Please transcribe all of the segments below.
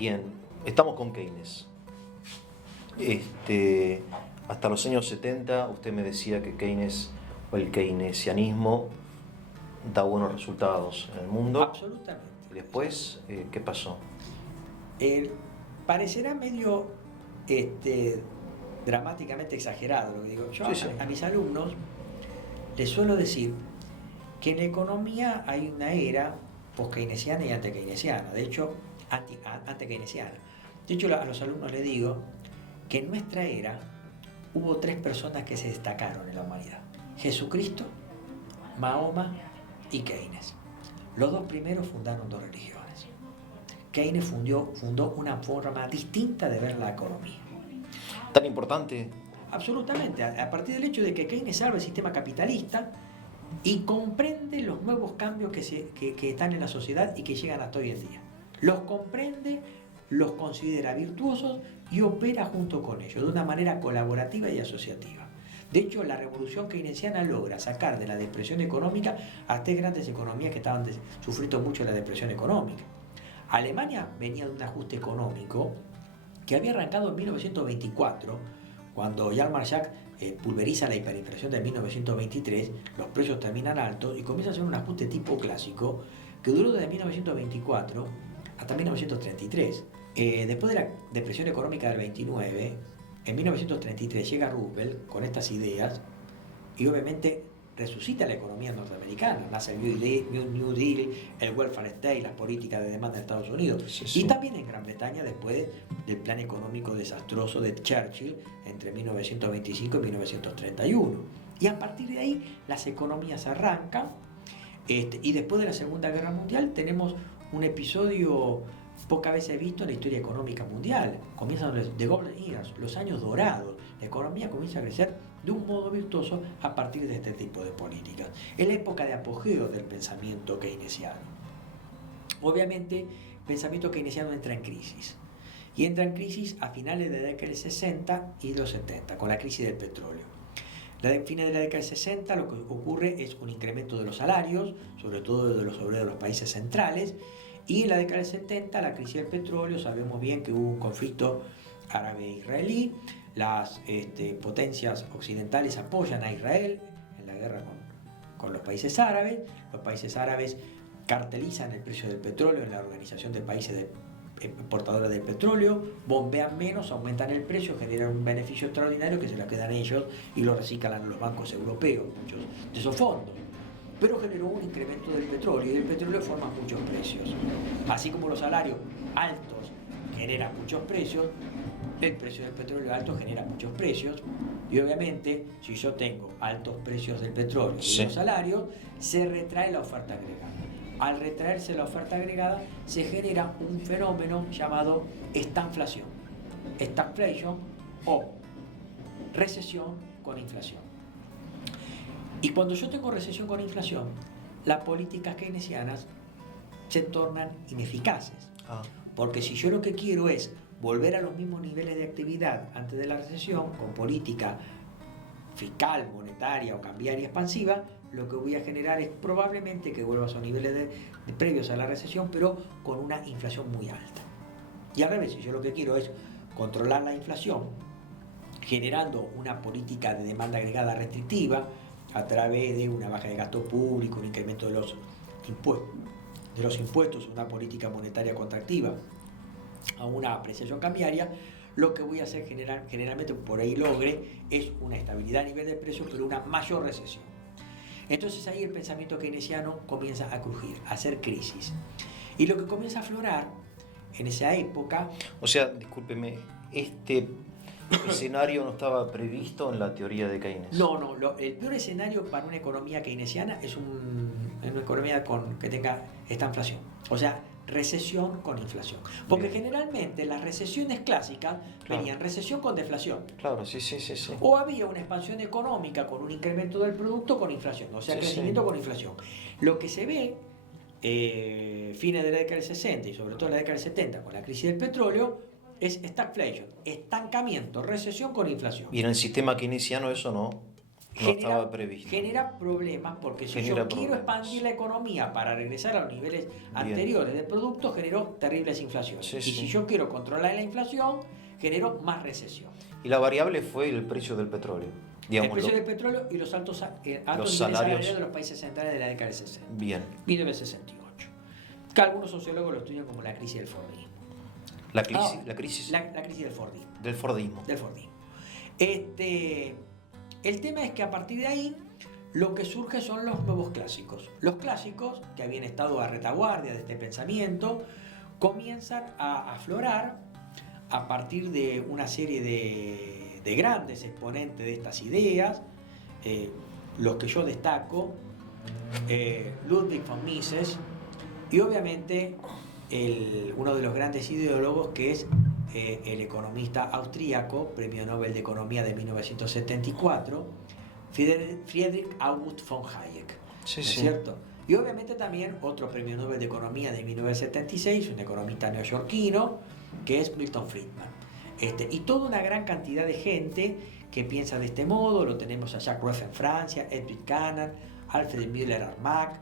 Bien, estamos con Keynes. Hasta los años 70 usted me decía que Keynes o el keynesianismo da buenos resultados en el mundo. Absolutamente. Y después, ¿qué pasó? Parecerá medio dramáticamente exagerado lo que digo. Yo Sí. a mis alumnos les suelo decir que en la economía hay una era post-keynesiana y ante-keynesiana. De hecho, ante-keynesiana. De hecho, a los alumnos les digo que en nuestra era hubo 3 personas que se destacaron en la humanidad: Jesucristo, Mahoma y Keynes. Los 2 primeros fundaron 2 religiones. Keynes fundó una forma distinta de ver la economía. ¿Tan importante? Absolutamente, a partir del hecho de que Keynes salva el sistema capitalista y comprende los nuevos cambios que están en la sociedad y que llegan hasta hoy en día. Los comprende, los considera virtuosos y opera junto con ellos de una manera colaborativa y asociativa. De hecho, la revolución keynesiana logra sacar de la depresión económica a 3 grandes economías que estaban sufriendo mucho la depresión económica. Alemania venía de un ajuste económico que había arrancado en 1924, cuando Jan Marshall pulveriza la hiperinflación de 1923, los precios terminan altos y comienza a hacer un ajuste tipo clásico que duró desde 1924 hasta 1933. Después de la depresión económica del 29, en 1933 llega Roosevelt con estas ideas y obviamente resucita la economía norteamericana. Nace el New Deal, el Welfare State, las políticas de demanda de Estados Unidos. Sí. Y también en Gran Bretaña después del plan económico desastroso de Churchill entre 1925 y 1931. Y a partir de ahí las economías arrancan y después de la Segunda Guerra Mundial tenemos un episodio pocas veces visto en la historia económica mundial. Comienzan los Golden Years, los años dorados. La economía comienza a crecer de un modo virtuoso a partir de este tipo de políticas. Es la época de apogeo del pensamiento keynesiano. Obviamente, el pensamiento keynesiano entra en crisis. Y entra en crisis a finales de la década del 60 y los 70, con la crisis del petróleo. A fines de la década del 60 lo que ocurre es un incremento de los salarios, sobre todo de los obreros de los países centrales, y en la década del 70, la crisis del petróleo, sabemos bien que hubo un conflicto árabe-israelí, las potencias occidentales apoyan a Israel en la guerra con los países árabes cartelizan el precio del petróleo en la Organización de Países Exportadores del Petróleo, bombean menos, aumentan el precio, generan un beneficio extraordinario que se lo quedan ellos y lo reciclan los bancos europeos, muchos de esos fondos. Pero generó un incremento del petróleo y el petróleo forma muchos precios. Así como los salarios altos generan muchos precios, el precio del petróleo alto genera muchos precios y obviamente si yo tengo altos precios del petróleo y los salarios, se retrae la oferta agregada. Al retraerse la oferta agregada se genera un fenómeno llamado estagflación o recesión con inflación. Y cuando yo tengo recesión con inflación, las políticas keynesianas se tornan ineficaces. Porque si yo lo que quiero es volver a los mismos niveles de actividad antes de la recesión, con política fiscal, monetaria o cambiaria expansiva, lo que voy a generar es probablemente que vuelva a esos niveles de previos a la recesión, pero con una inflación muy alta. Y al revés, si yo lo que quiero es controlar la inflación, generando una política de demanda agregada restrictiva, a través de una baja de gasto público, un incremento de los impuestos, una política monetaria contractiva, a una apreciación cambiaria, lo que voy a hacer generalmente por ahí logre es una estabilidad a nivel de precios, pero una mayor recesión. Entonces ahí el pensamiento keynesiano comienza a crujir, a hacer crisis. Y lo que comienza a aflorar en esa época... O sea, discúlpeme, este escenario no estaba previsto en la teoría de Keynes. No, el peor escenario para una economía keynesiana es una economía que tenga esta inflación. O sea, recesión con inflación. Porque generalmente las recesiones clásicas venían recesión con deflación. Claro, sí. O había una expansión económica con un incremento del producto con inflación. O sea, crecimiento con inflación. Lo que se ve fines de la década del 60 y sobre todo en la década del 70 con la crisis del petróleo es stagflation, estancamiento, recesión con inflación. Y en el sistema keynesiano eso no no estaba previsto. Genera problemas porque si Genera yo quiero problemas. expandir la economía para regresar a los niveles anteriores de producto, genero terribles inflaciones. Sí, y sí. si yo quiero controlar la inflación, genero más recesión. Y la variable fue el precio del petróleo. Digamos, El precio del petróleo y los altos niveles salarios salariales de los países centrales de la década del 60. Bien. 1968. Que algunos sociólogos lo estudian como la crisis del Fordismo. La crisis La crisis del Fordismo. del Fordismo. Del Fordismo. El tema es que a partir de ahí lo que surge son los nuevos clásicos. Los clásicos, que habían estado a retaguardia de este pensamiento, comienzan a aflorar a partir de una serie de grandes exponentes de estas ideas, los que yo destaco, Ludwig von Mises, y obviamente uno de los grandes ideólogos que es el economista austríaco, premio Nobel de Economía de 1974, Friedrich August von Hayek. Sí, ¿No es sí. cierto? Y obviamente también otro premio Nobel de Economía de 1976, un economista neoyorquino, que es Milton Friedman. Y toda una gran cantidad de gente que piensa de este modo. Lo tenemos a Jacques Rueff en Francia, Edwin Cannan, Alfred Müller-Armack,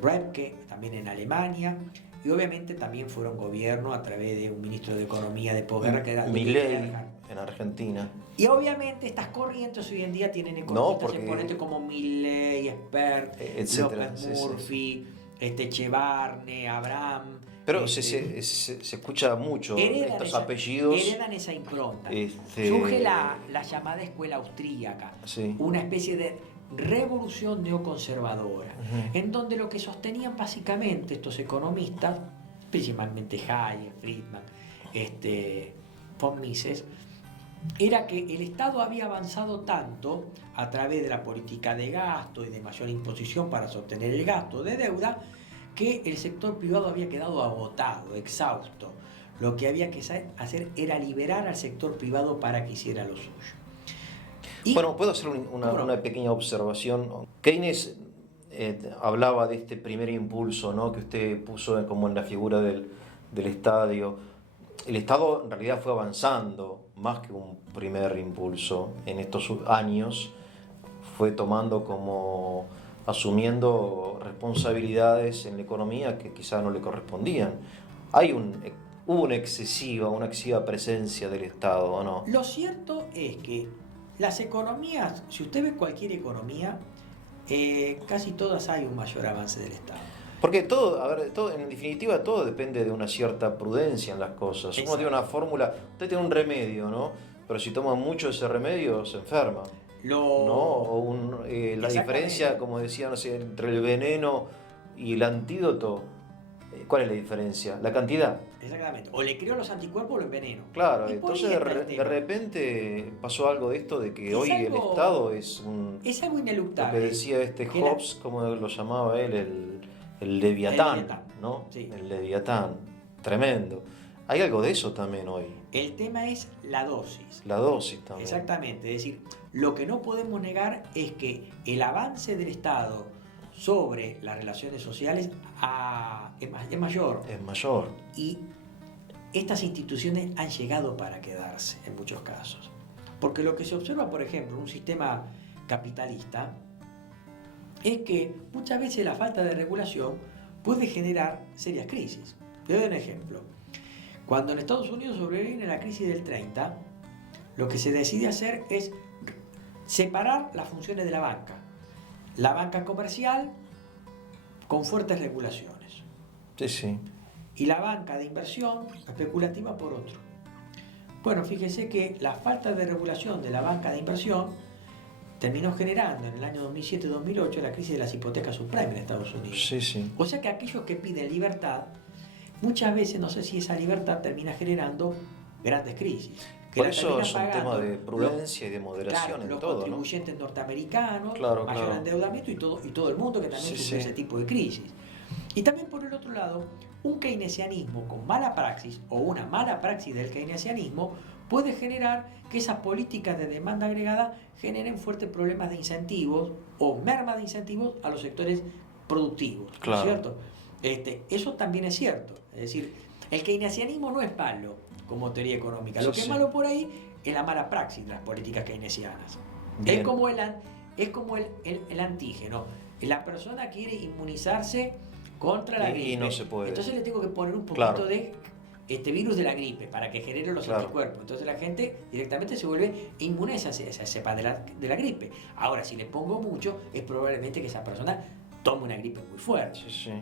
Rebke también en Alemania, y obviamente también fueron gobierno a través de un ministro de Economía de posguerra que era Milei en Argentina. Y obviamente estas corrientes hoy en día tienen economistas exponentes como Milei, Expert, etcétera. López Murphy, Chevarne, Abraham. Pero se escucha mucho estos apellidos. Heredan esa impronta. Surge la llamada escuela austríaca, sí. Una especie de revolución neoconservadora, en donde lo que sostenían básicamente estos economistas, principalmente Hayek, Friedman, von Mises, era que el Estado había avanzado tanto a través de la política de gasto y de mayor imposición para sostener el gasto de deuda, que el sector privado había quedado agotado, exhausto. Lo que había que hacer era liberar al sector privado para que hiciera lo suyo. Bueno, puedo hacer una pequeña observación. Keynes hablaba de este primer impulso, ¿no?, que usted puso como en la figura del estadio. El Estado en realidad fue avanzando más que un primer impulso en estos años, fue tomando como asumiendo responsabilidades en la economía que quizás no le correspondían. Hubo una excesiva presencia del Estado, ¿o no? Lo cierto es que las economías, si usted ve cualquier economía, casi todas hay un mayor avance del Estado. Porque todo, en definitiva, todo depende de una cierta prudencia en las cosas. Exacto. Uno tiene una fórmula, usted tiene un remedio, ¿no? Pero si toma mucho ese remedio, se enferma. ¿No? La diferencia, como decía, no sé, entre el veneno y el antídoto, ¿cuál es la diferencia? La cantidad. Exactamente. O le creo los anticuerpos o lo enveneno. Claro, entonces de repente pasó algo de esto de que hoy el Estado es algo ineluctable. Lo que decía Hobbes, como lo llamaba él, el leviatán, ¿no? Sí. El leviatán, tremendo. Hay algo de eso también hoy. El tema es la dosis. La dosis también. Exactamente, es decir, lo que no podemos negar es que el avance del Estado sobre las relaciones sociales es mayor. Es mayor. Y estas instituciones han llegado para quedarse en muchos casos. Porque lo que se observa, por ejemplo, en un sistema capitalista, es que muchas veces la falta de regulación puede generar serias crisis. Te doy un ejemplo. Cuando en Estados Unidos sobreviene la crisis del 30, lo que se decide hacer es separar las funciones de la banca. La banca comercial con fuertes regulaciones. Sí, sí. Y la banca de inversión especulativa por otro. Bueno, fíjese que la falta de regulación de la banca de inversión terminó generando en el año 2007-2008 la crisis de las hipotecas subprime en Estados Unidos. Sí, sí. O sea que aquellos que piden libertad, muchas veces no sé si esa libertad termina generando grandes crisis. Por eso es un tema de prudencia y de moderación en los todo, contribuyentes norteamericanos, claro, mayor endeudamiento y todo el mundo que también sufre ese tipo de crisis. Y también por el otro lado, un keynesianismo con mala praxis o una mala praxis del keynesianismo puede generar que esas políticas de demanda agregada generen fuertes problemas de incentivos o merma de incentivos a los sectores productivos, claro. ¿no es cierto? Eso también es cierto. Es decir, el keynesianismo no es malo como teoría económica. Lo que es malo por ahí es la mala praxis de las políticas keynesianas. Bien. Es como el antígeno. La persona quiere inmunizarse contra la gripe. Y no se puede. Entonces le tengo que poner un poquito Claro. de virus de la gripe para que genere los Claro. anticuerpos. Entonces la gente directamente se vuelve inmune a esa cepa de la gripe. Ahora, si le pongo mucho, es probablemente que esa persona tome una gripe muy fuerte. Sí, sí.